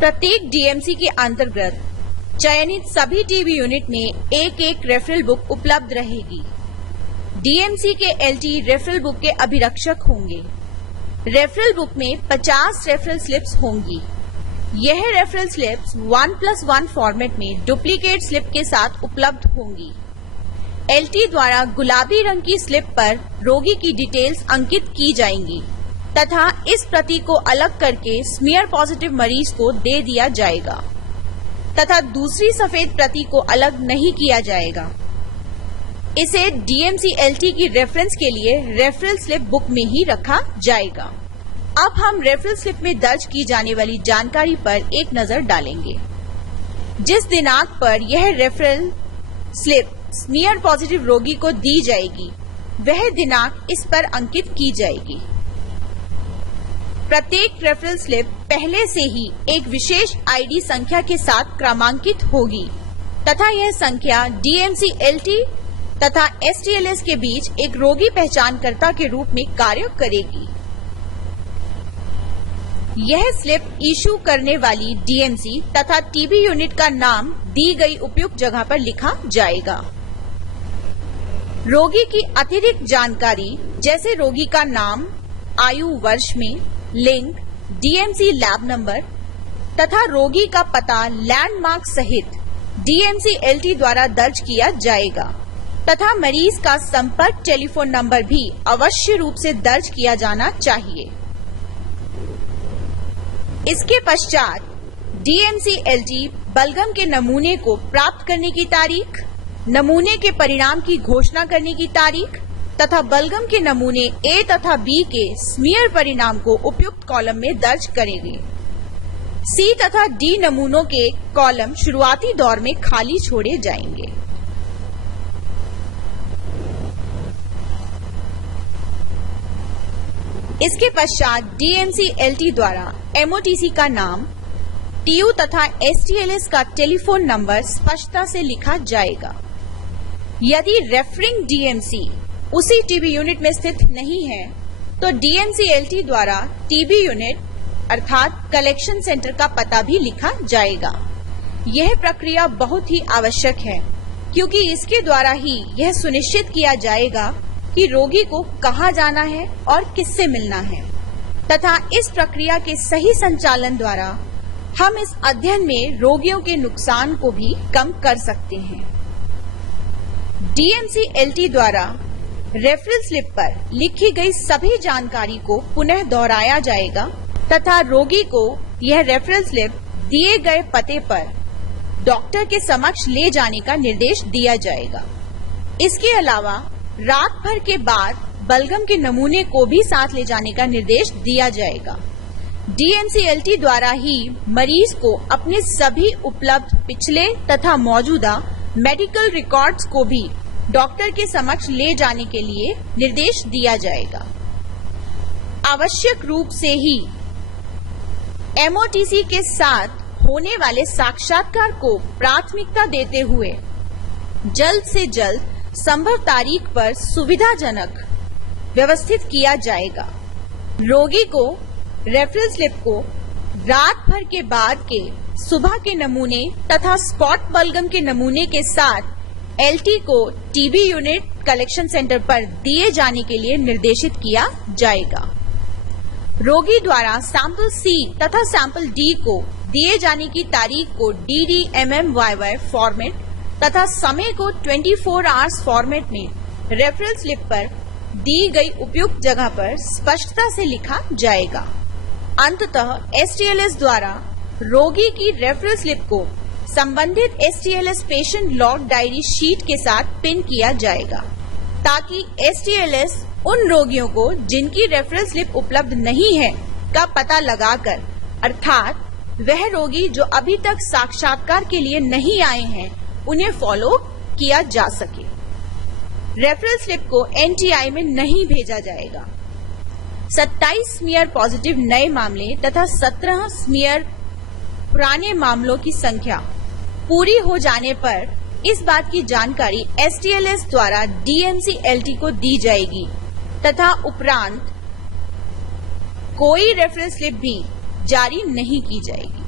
प्रत्येक डीएमसी के अंतर्गत चयनित सभी टीबी यूनिट में एक एक रेफरल बुक उपलब्ध रहेगी। डीएमसी के एलटी रेफरल बुक के अभिरक्षक होंगे। रेफरल बुक में 50 रेफरल स्लिप्स होंगी। यह रेफरल स्लिप्स 1+1 फॉर्मेट में डुप्लीकेट स्लिप के साथ उपलब्ध होंगी। एलटी द्वारा गुलाबी रंग की स्लिप पर रोगी की डिटेल्स अंकित की जाएंगी तथा इस प्रति को अलग करके स्मीयर पॉजिटिव मरीज को दे दिया जाएगा तथा दूसरी सफेद प्रति को अलग नहीं किया जाएगा। इसे डीएमसी एलटी की रेफरेंस के लिए रेफरल स्लिप बुक में ही रखा जाएगा। अब हम रेफरल स्लिप में दर्ज की जाने वाली जानकारी पर एक नजर डालेंगे। जिस दिनांक पर यह रेफरल स्लिप स्मीयर पॉजिटिव रोगी को दी जाएगी वह दिनांक इस पर अंकित की जाएगी। प्रत्येक रेफरल स्लिप पहले से ही एक विशेष आईडी संख्या के साथ क्रमांकित होगी तथा यह संख्या डीएमसी एलटी तथा एसटीएलएस के बीच एक रोगी पहचानकर्ता के रूप में कार्य करेगी। यह स्लिप इशू करने वाली डीएमसी तथा टीबी यूनिट का नाम दी गई उपयुक्त जगह पर लिखा जाएगा। रोगी की अतिरिक्त जानकारी जैसे रोगी का नाम, आयु वर्ष में, लिंग, डीएमसी लैब नंबर तथा रोगी का पता लैंडमार्क सहित डीएमसी एलटी द्वारा दर्ज किया जाएगा तथा मरीज का संपर्क टेलीफोन नंबर भी अवश्य रूप से दर्ज किया जाना चाहिए। इसके पश्चात डीएमसी एलटी बलगम के नमूने को प्राप्त करने की तारीख, नमूने के परिणाम की घोषणा करने की तारीख तथा बलगम के नमूने ए तथा बी के स्मीयर परिणाम को उपयुक्त कॉलम में दर्ज करेंगे। सी तथा डी नमूनों के कॉलम शुरुआती दौर में खाली छोड़े जाएंगे। इसके पश्चात डीएमसी एलटी द्वारा एमओटीसी का नाम, टीयू तथा एसटीएलएस का टेलीफोन नंबर स्पष्टता से लिखा जाएगा। यदि रेफरिंग डीएमसी उसी टीबी यूनिट में स्थित नहीं है तो डीएमसी एलटी द्वारा टीबी यूनिट अर्थात कलेक्शन सेंटर का पता भी लिखा जाएगा। यह प्रक्रिया बहुत ही आवश्यक है क्योंकि इसके द्वारा ही यह सुनिश्चित किया जाएगा कि रोगी को कहां जाना है और किससे मिलना है तथा इस प्रक्रिया के सही संचालन द्वारा हम इस अध्ययन में रोगियों के नुकसान को भी कम कर सकते हैं। डीएमसी एलटी द्वारा रेफरल स्लिप पर लिखी गई सभी जानकारी को पुनः दोहराया जाएगा तथा रोगी को यह रेफरल स्लिप दिए गए पते पर डॉक्टर के समक्ष ले जाने का निर्देश दिया जाएगा। इसके अलावा रात भर के बाद बलगम के नमूने को भी साथ ले जाने का निर्देश दिया जाएगा। डीएमसी एलटी द्वारा ही मरीज को अपने सभी उपलब्ध पिछले तथा मौजूदा मेडिकल रिकॉर्ड्स को भी डॉक्टर के समक्ष ले जाने के लिए निर्देश दिया जाएगा। आवश्यक रूप से ही एमओटीसी के साथ होने वाले साक्षात्कार को प्राथमिकता देते हुए जल्द से जल्द संभव तारीख पर सुविधाजनक व्यवस्थित किया जाएगा। रोगी को रेफरल स्लिप को रात भर के बाद के सुबह के नमूने तथा स्पॉट बलगम के नमूने के साथ एलटी को टीबी यूनिट कलेक्शन सेंटर पर दिए जाने के लिए निर्देशित किया जाएगा। रोगी द्वारा सैंपल सी तथा सैंपल डी को दिए जाने की तारीख को DDMMYY फॉर्मेट तथा समय को 24 आवर्स फॉर्मेट में रेफरल स्लिप पर दी गई उपयुक्त जगह पर स्पष्टता से लिखा जाएगा। अंततः एसटीएलएस द्वारा रोगी की रेफरल स्लिप को संबंधित एसटीएलएस पेशेंट लॉग डायरी शीट के साथ पिन किया जाएगा ताकि एसटीएलएस उन रोगियों को जिनकी रेफरल स्लिप उपलब्ध नहीं है का पता लगाकर अर्थात वह रोगी जो अभी तक साक्षात्कार के लिए नहीं आए हैं उन्हें फॉलो किया जा सके। रेफरल स्लिप को एनटीआई में नहीं भेजा जाएगा। 27 स्मीयर पॉजिटिव नए मामले तथा 17 स्मीयर पुराने मामलों की संख्या पूरी हो जाने पर इस बात की जानकारी एसटीएलएस द्वारा डीएमसी एलटी को दी जाएगी तथा उपरांत कोई रेफरल स्लिप भी जारी नहीं की जाएगी।